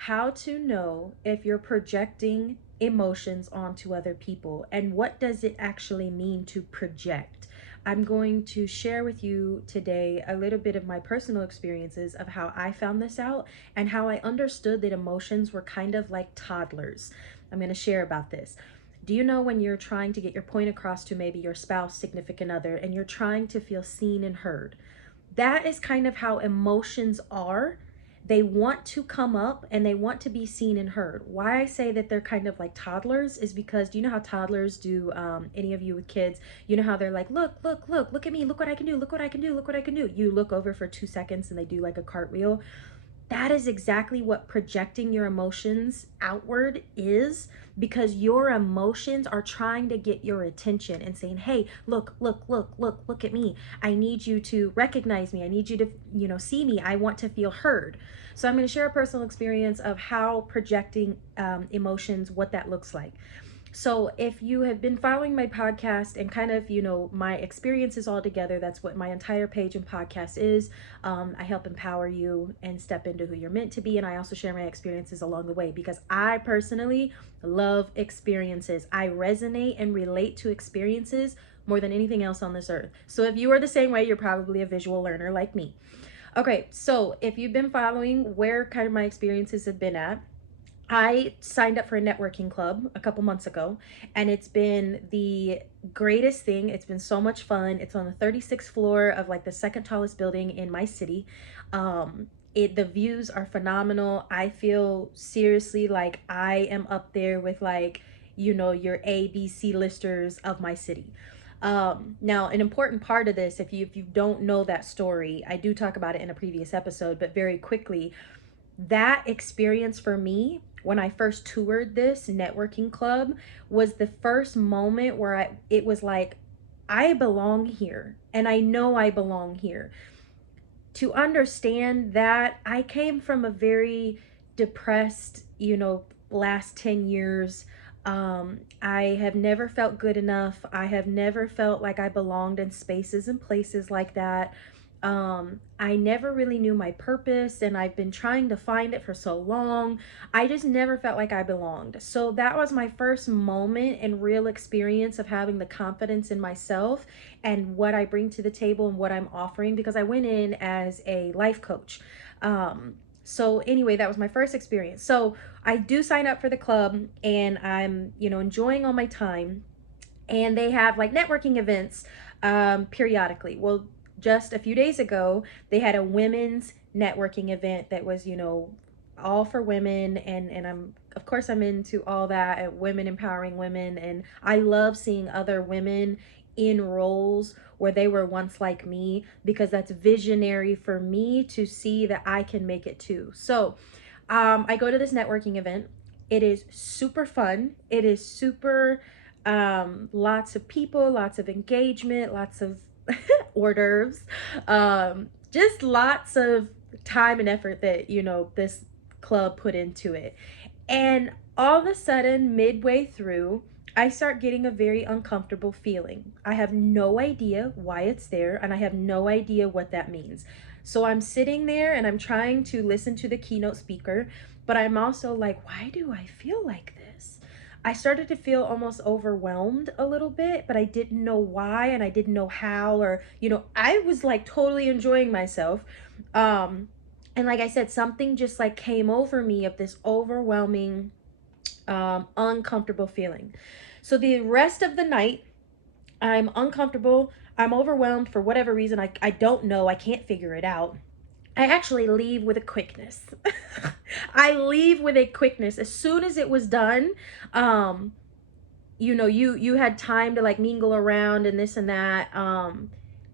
how to know if you're projecting emotions onto other people and what does it actually mean to project. I'm going to share with you today a little bit of my personal experiences of how I found this out and how I understood that emotions were kind of like toddlers. I'm going to share about this. Do you know when you're trying to get your point across to maybe your spouse, significant other, and you're trying to feel seen and heard? That is kind of how emotions are. They want to come up and they want to be seen and heard. Why I say that they're kind of like toddlers is because, do you know how toddlers do, any of you with kids, you know how they're like, look at me, look what I can do, look what I can do, look what I can do. You look over for 2 seconds and they do like a cartwheel. That is exactly what projecting your emotions outward is, because your emotions are trying to get your attention and saying, hey, look at me. I need you to recognize me. I need you to, see me. I want to feel heard. So I'm going to share a personal experience of how projecting emotions, what that looks like. So if you have been following my podcast and kind of, my experiences all together, that's what my entire page and podcast is. I help empower you and step into who you're meant to be. And I also share my experiences along the way because I personally love experiences. I resonate and relate to experiences more than anything else on this earth. So if you are the same way, you're probably a visual learner like me. Okay, so if you've been following where kind of my experiences have been at, I signed up for a networking club a couple months ago, and it's been the greatest thing. It's been so much fun. It's on the 36th floor of like the second tallest building in my city. The views are phenomenal. I feel seriously like I am up there with like, your A, B, C listers of my city. Now an important part of this, if you don't know that story, I do talk about it in a previous episode, but very quickly, that experience for me when I first toured this networking club was the first moment where it was like, I belong here and I know I belong here. To understand that, I came from a very depressed, last 10 years. I have never felt good enough. I have never felt like I belonged in spaces and places like that. I never really knew my purpose, and I've been trying to find it for so long. I just never felt like I belonged. So that was my first moment and real experience of having the confidence in myself and what I bring to the table and what I'm offering, because I went in as a life coach. So anyway, that was my first experience. So I do sign up for the club and I'm, enjoying all my time, and they have like networking events periodically. Well, just a few days ago, they had a women's networking event that was, all for women, and I'm, of course, I'm into all that, women empowering women, and I love seeing other women in roles where they were once like me, because that's visionary for me to see that I can make it too. So I go to this networking event. It is super fun. It is super lots of people, lots of engagement, lots of hors d'oeuvres, just lots of time and effort that, this club put into it. And all of a sudden, midway through, I start getting a very uncomfortable feeling. I have no idea why it's there, and I have no idea what that means. So I'm sitting there and I'm trying to listen to the keynote speaker, but I'm also like, why do I feel like this? I started to feel almost overwhelmed a little bit, but I didn't know why and I didn't know how, or, I was like totally enjoying myself. Um, and like I said, something just like came over me of this overwhelming, uncomfortable feeling. So the rest of the night, I'm uncomfortable. I'm overwhelmed for whatever reason. I don't know. I can't figure it out. I actually leave with a quickness. I leave with a quickness. As soon as it was done, um, you had time to like mingle around and this and that.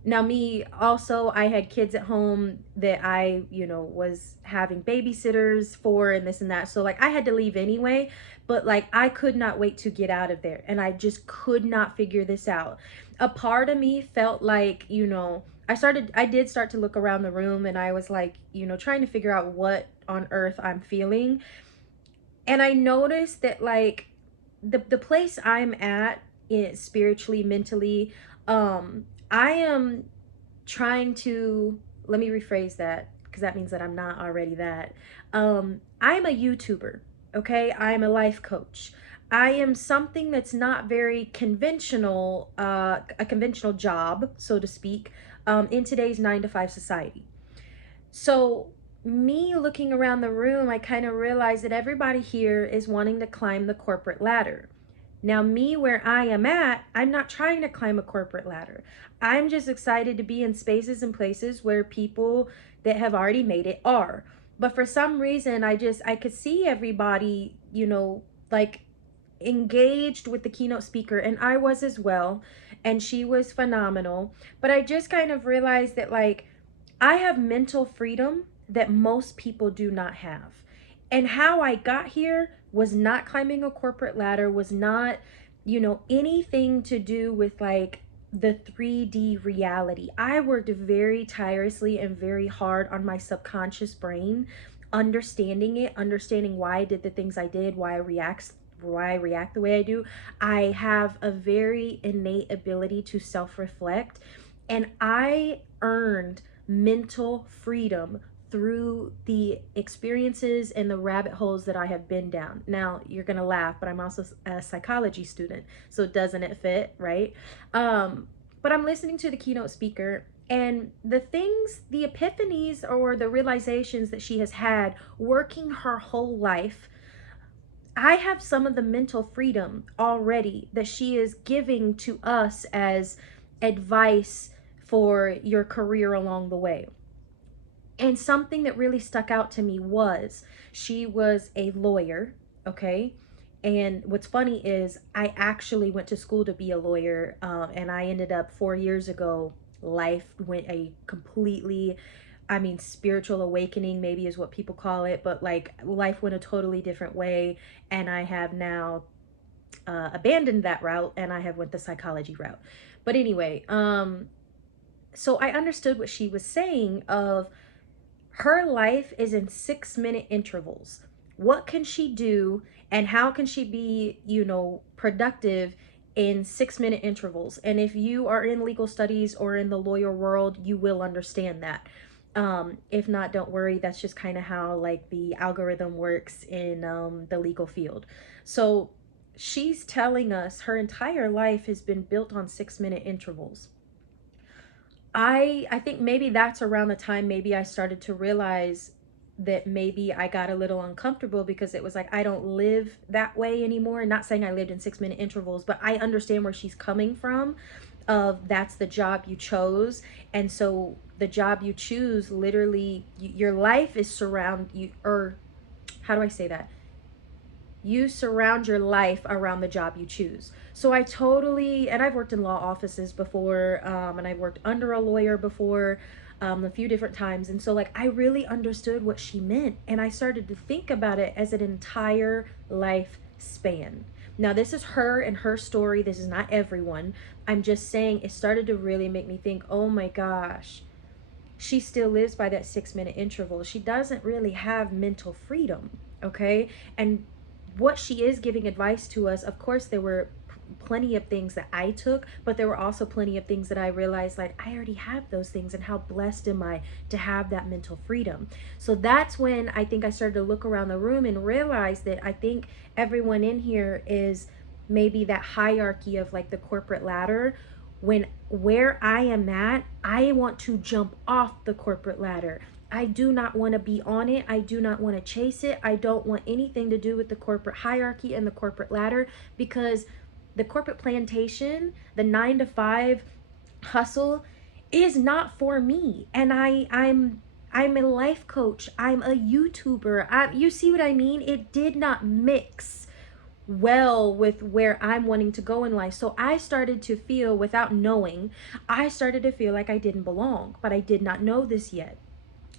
Now me also, I had kids at home that I, was having babysitters for and this and that. So like I had to leave anyway, but like I could not wait to get out of there, and I just could not figure this out. A part of me felt like, I did start to look around the room, and I was like, trying to figure out what on earth I'm feeling. And I noticed that like the place I'm at is spiritually, mentally, I am trying to, let me rephrase that because that means that I'm not already that. I'm a YouTuber, okay? I'm a life coach. I am something that's not very conventional, a conventional job, so to speak, in today's 9 to 5 society. So, me looking around the room, I kind of realized that everybody here is wanting to climb the corporate ladder. Now, me where I am at, I'm not trying to climb a corporate ladder. I'm just excited to be in spaces and places where people that have already made it are. But for some reason, I could see everybody, like engaged with the keynote speaker, and I was as well, and she was phenomenal. But I just kind of realized that, like, I have mental freedom that most people do not have. And how I got here was not climbing a corporate ladder, was not, anything to do with like the 3D reality. I worked very tirelessly and very hard on my subconscious brain, understanding it, understanding why I did the things I did, why I react the way I do. I have a very innate ability to self-reflect, and I earned mental freedom through the experiences and the rabbit holes that I have been down. Now, you're going to laugh, but I'm also a psychology student, so doesn't it fit, right? But I'm listening to the keynote speaker, and the things, the epiphanies or the realizations that she has had working her whole life, I have some of the mental freedom already that she is giving to us as advice for your career along the way. And something that really stuck out to me was she was a lawyer, okay? And what's funny is I actually went to school to be a lawyer, and I ended up 4 years ago, life went a completely, I mean, spiritual awakening, maybe is what people call it, but like life went a totally different way. And I have now abandoned that route, and I have went the psychology route. But anyway, so I understood what she was saying of her life is in 6 minute intervals. What can she do, and how can she be, productive in 6 minute intervals? And if you are in legal studies or in the lawyer world, you will understand that. If not, don't worry. That's just kind of how like the algorithm works in the legal field. So she's telling us her entire life has been built on 6 minute intervals. I think maybe that's around the time maybe I started to realize that maybe I got a little uncomfortable, because it was like I don't live that way anymore. Not saying I lived in 6 minute intervals, but I understand where she's coming from, of that's the job you chose. And so the job you choose, literally your life is surround you, or how do I say that? You surround your life around the job you choose. So I totally, and I've worked in law offices before, and I've worked under a lawyer before, a few different times. And so, like, I really understood what she meant. And I started to think about it as an entire life span. Now, this is her and her story. This is not everyone. I'm just saying it started to really make me think, oh my gosh, she still lives by that 6 minute interval. She doesn't really have mental freedom, okay? And what she is giving advice to us, of course, there were plenty of things that I took, but there were also plenty of things that I realized, like, I already have those things, and how blessed am I to have that mental freedom. So that's when I think I started to look around the room and realize that I think everyone in here is maybe that hierarchy of like the corporate ladder, when where I am at, I want to jump off the corporate ladder. I do not want to be on it. I do not want to chase it. I don't want anything to do with the corporate hierarchy and the corporate ladder, because the corporate plantation, the 9 to 5 hustle is not for me. And I'm a life coach. I'm a YouTuber. You see what I mean? It did not mix well with where I'm wanting to go in life. So I started to feel, without knowing, I started to feel like I didn't belong, but I did not know this yet.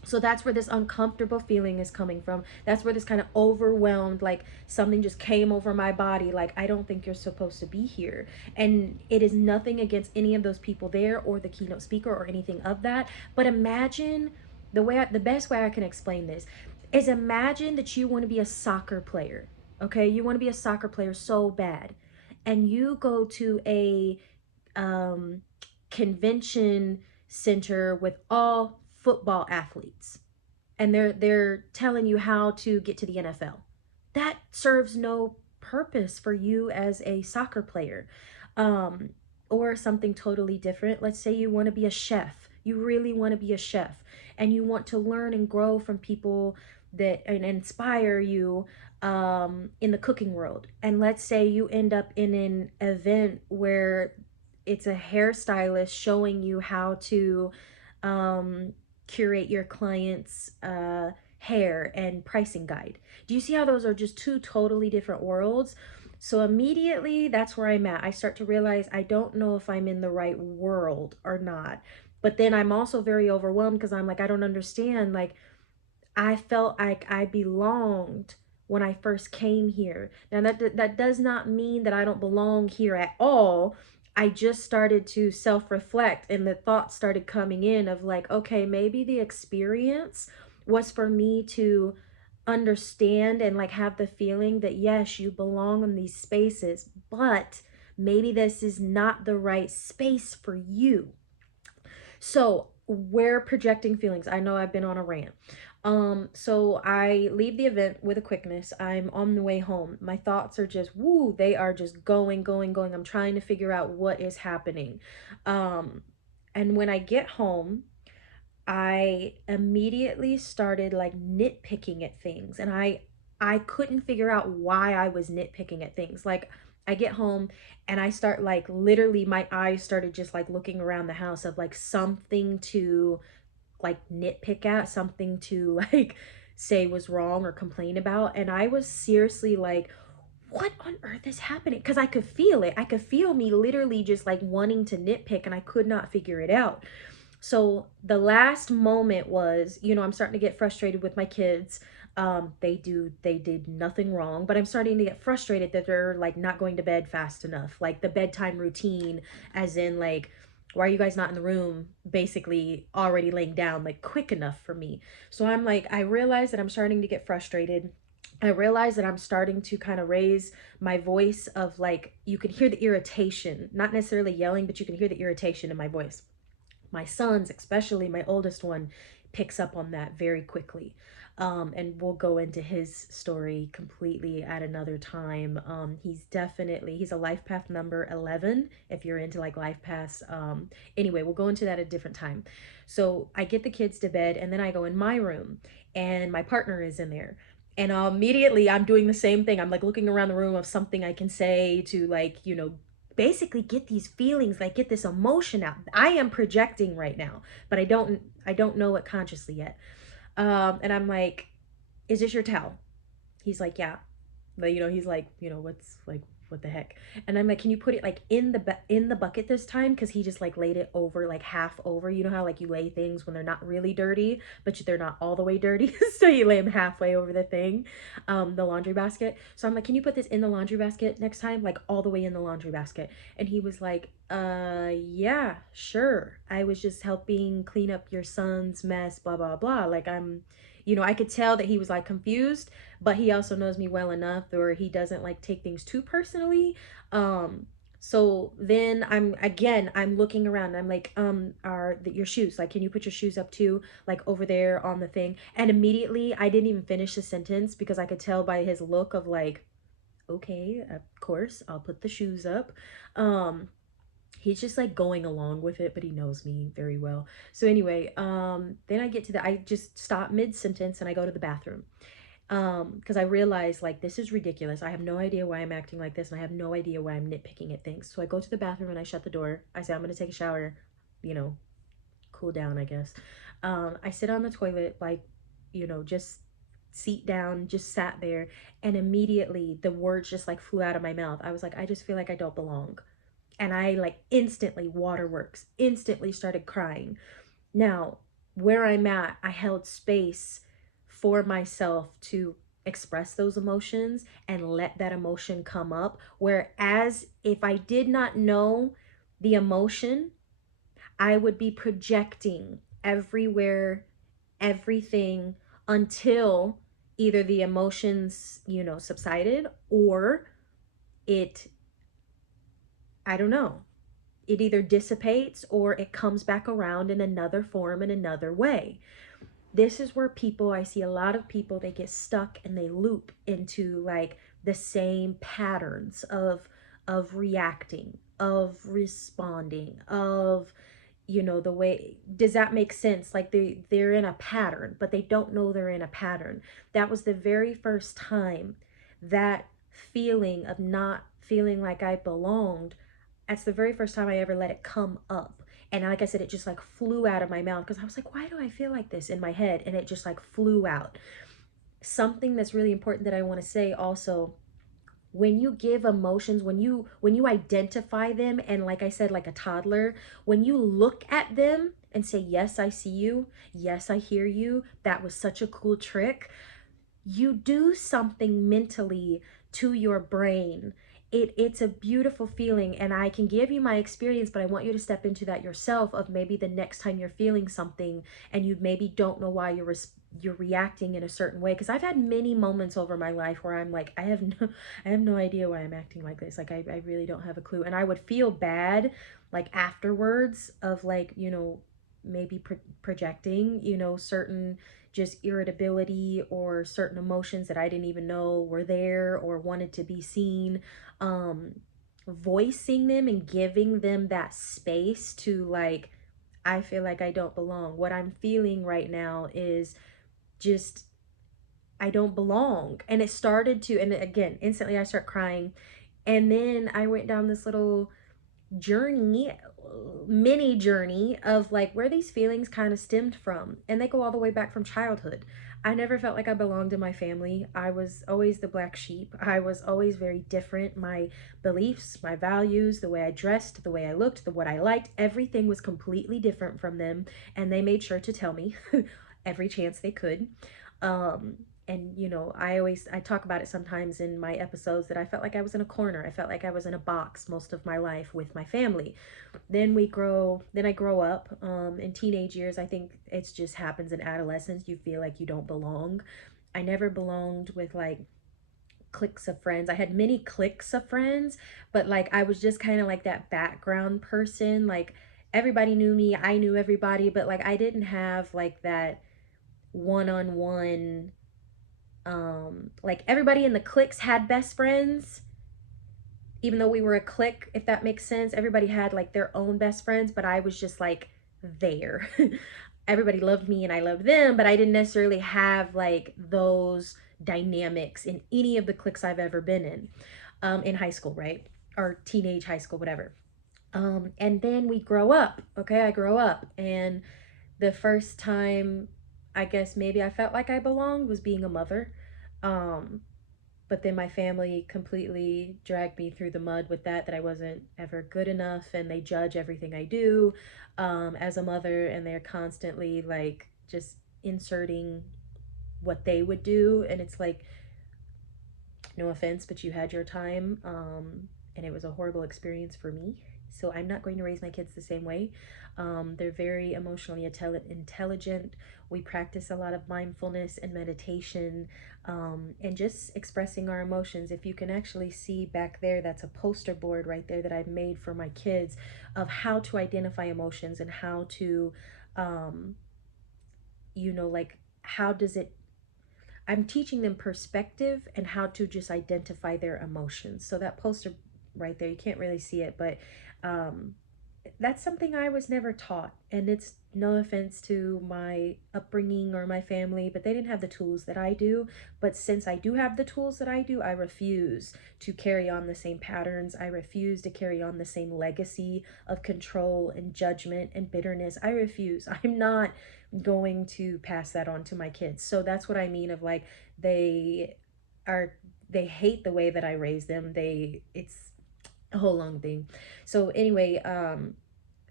So that's where this uncomfortable feeling is coming from. That's where this kind of overwhelmed, like something just came over my body, like, I don't think you're supposed to be here. And it is nothing against any of those people there or the keynote speaker or anything of that. But imagine the best way I can explain this is, imagine that you want to be a soccer player. Okay, you want to be a soccer player so bad, and you go to a um, convention center with all football athletes. and they're telling you how to get to the NFL. That serves no purpose for you as a soccer player. Um, or something totally different. Let's say you want to be a chef. You really want to be a chef and you want to learn and grow from people that and inspire you in the cooking world. And let's say you end up in an event where it's a hairstylist showing you how to um, curate your client's hair and pricing guide. Do you see how those are just two totally different worlds? So immediately that's where I'm at. I start to realize I don't know if I'm in the right world or not. But then I'm also very overwhelmed because I'm like, I don't understand. Like, I felt like I belonged when I first came here. Now that does not mean that I don't belong here at all. I just started to self-reflect and the thoughts started coming in of like, okay, maybe the experience was for me to understand and like have the feeling that yes, you belong in these spaces, but maybe this is not the right space for you. So we're projecting feelings. I know I've been on a rant. So I leave the event with a quickness. I'm on the way home. My thoughts are just woo, they are just going, going, going. I'm trying to figure out what is happening. Um, and when I get home, I immediately started like nitpicking at things and I couldn't figure out why I was nitpicking at things. Like I get home and I start like literally my eyes started just like looking around the house of like something to like nitpick at, something to like say was wrong or complain about. And I was seriously like, what on earth is happening? Because I could feel it. I could feel me literally just like wanting to nitpick and I could not figure it out. So the last moment was, I'm starting to get frustrated with my kids. They did nothing wrong, but I'm starting to get frustrated that they're like not going to bed fast enough. Like the bedtime routine, as in like, why are you guys not in the room? Basically already laying down like quick enough for me. So I'm like, I realize that I'm starting to get frustrated. I realize that I'm starting to kind of raise my voice of like, you can hear the irritation, not necessarily yelling, but you can hear the irritation in my voice. My sons, especially my oldest one, picks up on that very quickly. And we'll go into his story completely at another time. He's a life path number 11 if you're into like life paths. Anyway, we'll go into that at a different time. So I get the kids to bed and then I go in my room and my partner is in there. And immediately I'm doing the same thing. I'm like looking around the room of something I can say to like, basically get these feelings, like get this emotion out. I am projecting right now, but I don't know it consciously yet. And I'm like, is this your towel? He's like, yeah. But he's like, what's like, what the heck? And I'm like, can you put it like in the bucket this time? Because he just like laid it over, like half over. You know how like you lay things when they're not really dirty, but they're not all the way dirty, so you lay them halfway over the thing, the laundry basket. So I'm like, can you put this in the laundry basket next time, like all the way in the laundry basket? And he was like, yeah, sure. I was just helping clean up your son's mess, blah blah blah. Like I could tell that he was like confused, but he also knows me well enough where he doesn't like take things too personally. So then I'm looking around and I'm like, your shoes, like, can you put your shoes up too, like over there on the thing? And immediately I didn't even finish the sentence because I could tell by his look of like, okay, of course I'll put the shoes up. He's just like going along with it, but he knows me very well. So anyway, then I just stop mid sentence and I go to the bathroom. Because I realize like this is ridiculous. I have no idea why I'm acting like this and I have no idea why I'm nitpicking at things. So I go to the bathroom and I shut the door. I say I'm gonna take a shower, you know, cool down, I guess. I sit on the toilet, like, just seat down, just sat there, and immediately the words just like flew out of my mouth. I was like, I just feel like I don't belong. And I like instantly, waterworks, instantly started crying. Now, where I'm at, I held space for myself to express those emotions and let that emotion come up. Whereas if I did not know the emotion, I would be projecting everywhere, everything until either the emotions, subsided or it, I don't know, it either dissipates or it comes back around in another form in another way. This is where people, I see a lot of people, they get stuck and they loop into like the same patterns of reacting, of responding, of, you know, the way, does that make sense? Like they're in a pattern, but they don't know they're in a pattern. That was the very first time that feeling of not feeling like I belonged, that's the very first time I ever let it come up. And like I said, it just like flew out of my mouth because I was like, why do I feel like this in my head? And it just like flew out. Something that's really important that I want to say also, when you give emotions, when you identify them, and like I said, like a toddler, when you look at them and say, yes, I see you, yes, I hear you, that was such a cool trick, you do something mentally to your brain. It's a beautiful feeling, and I can give you my experience, but I want you to step into that yourself, of maybe the next time you're feeling something and you maybe don't know why you're reacting in a certain way, because I've had many moments over my life where I'm like, I have no idea why I'm acting like this. Like I really don't have a clue, and I would feel bad like afterwards of like, you know, maybe projecting, you know, certain just irritability or certain emotions that I didn't even know were there or wanted to be seen. Um, Voicing them and giving them that space to like, I feel like I don't belong. What I'm feeling right now is just, I don't belong. And it started to, and again, instantly I start crying. And then I went down this little journey, mini journey of like where these feelings kind of stemmed from, and they go all the way back from childhood. I never felt like I belonged in my family. I was always the black sheep. I was always very different. My beliefs, my values, the way I dressed, the way I looked, the what I liked, everything was completely different from them, and they made sure to tell me every chance they could. um and you know, I talk about it sometimes in my episodes that I felt like I was in a corner. I felt like I was in a box most of my life with my family. Then I grow up, in teenage years. I think it's just happens in adolescence. You feel like you don't belong. I never belonged with like cliques of friends. I had many cliques of friends, but like I was just kind of like that background person. Like everybody knew me, I knew everybody, but like I didn't have like that one-on-one, like everybody in the cliques had best friends, even though we were a clique, if that makes sense. Everybody had like their own best friends, but I was just like there. Everybody loved me and I loved them, but I didn't necessarily have like those dynamics in any of the cliques I've ever been in high school, right? Or teenage high school, whatever. And then we grow up. Okay, I grow up, and the first time I guess maybe I felt like I belonged was being a mother. Um, but then my family completely dragged me through the mud with that I wasn't ever good enough, and they judge everything I do, as a mother, and they're constantly like just inserting what they would do. And it's like, no offense, but you had your time, and it was a horrible experience for me. So I'm not going to raise my kids the same way. They're very emotionally intelligent. We practice a lot of mindfulness and meditation, and just expressing our emotions. If you can actually see back there, that's a poster board right there that I've made for my kids of how to identify emotions and how to, um, you know, like how does it, I'm teaching them perspective and how to just identify their emotions. So that poster right there, you can't really see it, but um, that's something I was never taught. And it's no offense to my upbringing or my family, but they didn't have the tools that I do. But since I do have the tools that I do, I refuse to carry on the same patterns. I refuse to carry on the same legacy of control and judgment and bitterness. I refuse. I'm not going to pass that on to my kids. So that's what I mean of like, they are, they hate the way that I raise them. It's a whole long thing. So anyway,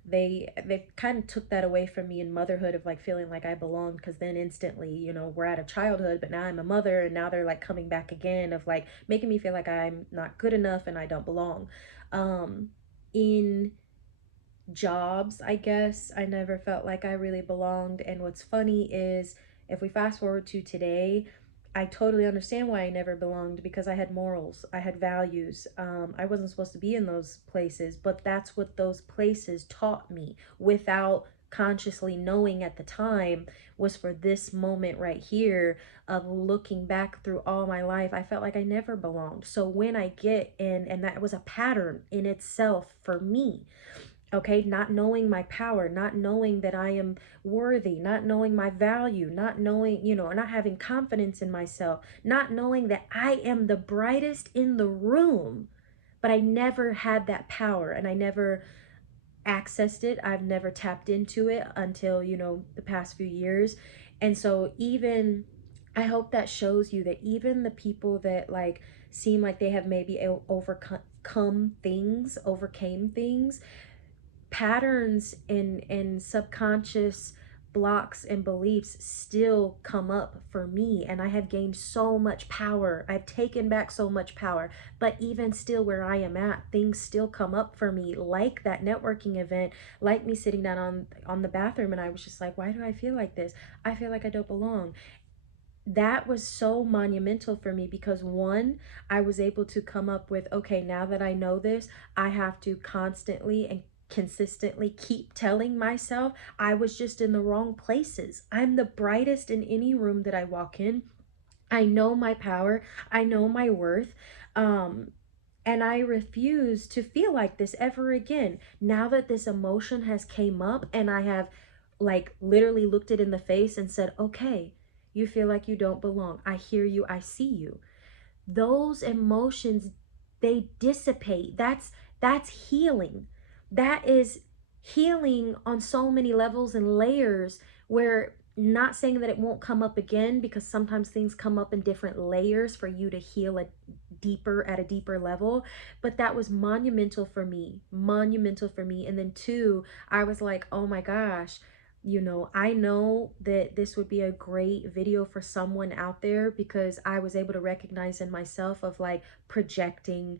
they kind of took that away from me in motherhood of like feeling like I belonged, because then instantly, you know, we're out of childhood, but now I'm a mother, and now they're like coming back again of like making me feel like I'm not good enough and I don't belong. In jobs, I guess I never felt like I really belonged. And what's funny is, if we fast forward to today, I totally understand why I never belonged, because I had morals, I had values. I wasn't supposed to be in those places, but that's what those places taught me without consciously knowing at the time was for this moment right here of looking back through all my life. I felt like I never belonged. So when I get in, and that was a pattern in itself for me, okay, not knowing my power, not knowing that I am worthy, not knowing my value, not knowing, not having confidence in myself, not knowing that I am the brightest in the room, but I never had that power and I never accessed it. I've never tapped into it until, the past few years. And so even I hope that shows you that even the people that like seem like they have maybe overcame things, patterns and subconscious blocks and beliefs still come up for me, and I have gained so much power. I've taken back so much power, but even still where I am at, things still come up for me, like that networking event, like me sitting down on the bathroom and I was just like, why do I feel like this? I feel like I don't belong. That was so monumental for me because one, I was able to come up with, okay, now that I know this, I have to constantly and consistently keep telling myself I was just in the wrong places. I'm the brightest in any room that I walk in. I know my power, I know my worth. Um, and I refuse to feel like this ever again. Now that this emotion has came up and I have like literally looked it in the face and said, okay, you feel like you don't belong. I hear you, I see you. Those emotions, they dissipate. That's healing. That is healing on so many levels and layers, where not saying that it won't come up again, because sometimes things come up in different layers for you to heal at a deeper level, but that was monumental for me. And then two, I was like, oh my gosh, I know that this would be a great video for someone out there, because I was able to recognize in myself of like projecting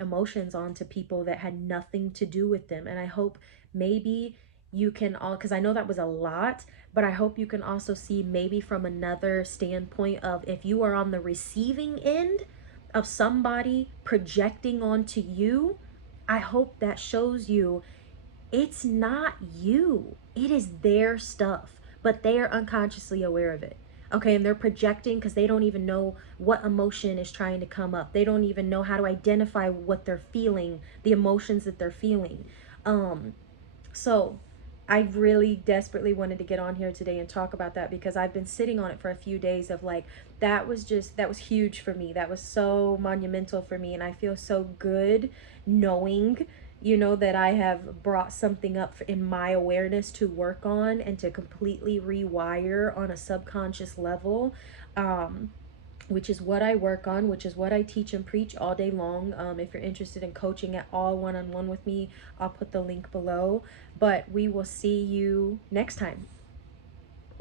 emotions onto people that had nothing to do with them. And I hope maybe you can all, because I know that was a lot, but I hope you can also see maybe from another standpoint of, if you are on the receiving end of somebody projecting onto you, I hope that shows you it's not you. It is their stuff, but they are unconsciously aware of it. Okay, and they're projecting because they don't even know what emotion is trying to come up. They don't even know how to identify what they're feeling, the emotions that they're feeling. Um, so I really desperately wanted to get on here today and talk about that, because I've been sitting on it for a few days of like, that was huge for me. That was so monumental for me. And I feel so good knowing, that I have brought something up in my awareness to work on and to completely rewire on a subconscious level. Which is what I work on, which is what I teach and preach all day long. If you're interested in coaching at all one-on-one with me, I'll put the link below. But we will see you next time.